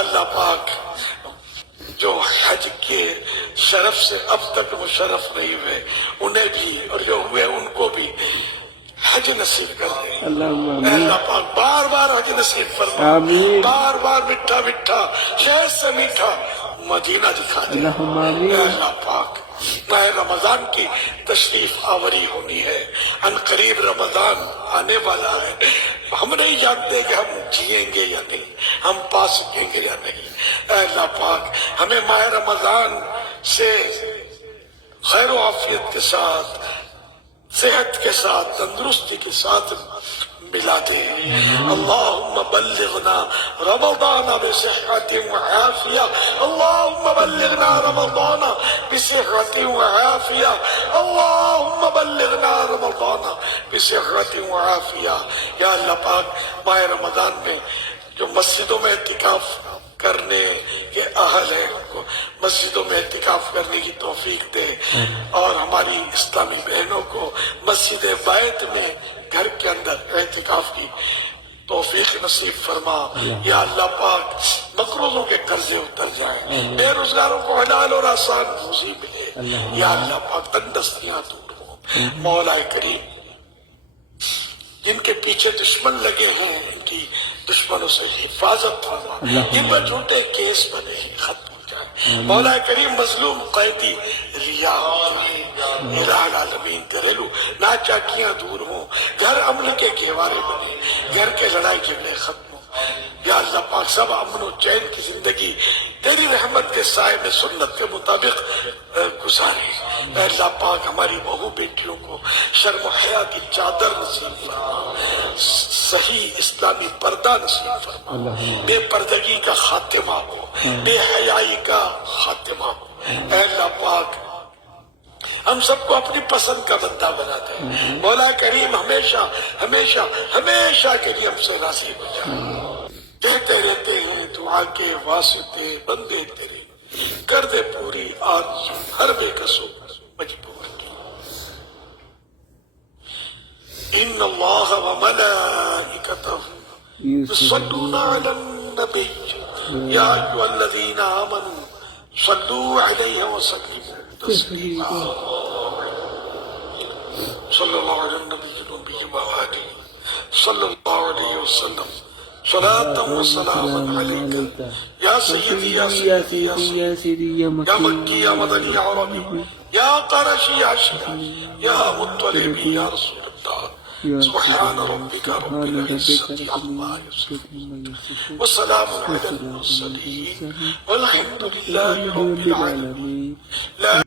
اللہ پاک جو حج کے شرف سے اب تک مشرف نہیں ہوئے انہیں بھی اور جو ہوئے ان کو بھی حج نصیب کر دیں. اے اللہ پاک بار بار حج نصیب فرما, بار بار میٹھا میٹھا شہد سے میٹھا مدینہ دکھا دے. اے اللہ پاک ماہ رمضان کی تشریف آوری ہونی ہے, ان قریب رمضان آنے والا ہے. ہم نہیں جانتے کہ ہم جئیں گے یا نہیں, ہم پا سکیں گے یا نہیں. اے اللہ پاک ہمیں ماہ رمضان سے خیر و عافیت کے ساتھ, صحت کے ساتھ, تندرستی کے ساتھ ملا دے. اللہم بلغنا رمضان بصحت وعافیہ, اللہم بلغنا رمضان بصحت وعافیہ, اللہم بلغنا رمضان بصحت وعافیہ. یا اللہ پاک ماہ رمضان میں جو مسجدوں میں اعتکاف کرنے کے اہل ہیں ان کو مسجدوں میں اعتکاف کرنے کی توفیق دے, اور ہماری اسلامی بہنوں کو مسجد بیت میں گھر کے اندر اعتکاف کی توفیق نصیب فرما. یا اللہ پاک مقروضوں کے قرضے اتر جائیں, بے روزگاروں کو حلال اور آسان روزی ملے. یا اللہ پاک تندرستیاں دور ہوں. مولا کریم جن کے پیچھے دشمن لگے ہیں ان کی دشمنوں سے حفاظت فرما, جن پر جھوٹے کیس بنے ہیں ختم ہو جائے. مولا کریم مظلوم قیدی ریا الہ العالمین تیرے ناچاکیاں دور ہوں, گھر امن کے گہوارے بنے, گھر کے لڑائی جھگڑے ختم ہوں. یا اللہ پاک سب امن و چین کی زندگی تیری رحمت کے سائے میں سنت کے مطابق گزارے. اے اللہ پاک ہماری بہو بیٹیوں کو شرم و حیا کی چادر نصیب فرما, صحیح اسلامی پردہ نصیب فرما, بے پردگی کا خاتمہ ہو, بے حیائی کا خاتمہ ہو. اے اللہ پاک ہم سب کو اپنی پسند کا بندہ بنا دے. مولا کریم ہمیشہ ہمیشہ ہمیشہ کے لیے ہم سے راضی ہو جائے. کہتے رہتے ہیں دعا کے واسطے بندے تیرے, کر دے پوری آرزو ہر بے کسو مجبور کی. ان اللہ و ملائکتہ یصلون علی النبی یا ایھا الذین آمنوا صلوا علیہ وسلموا تسلیما. صلی اللہ علی النبی النبی وآلہ صلی اللہ علیہ وسلم صلاة و سلام علیکم یا سیدی یا سیدی یا سیدی یا مکی یا مدنی یا عربی یا قرشی یا شیعی یا مطلبی یا رسول اللہ. سبحان ربک رب العزت عما یصفون وسلام علی المرسلین والحمد للہ رب العالمین.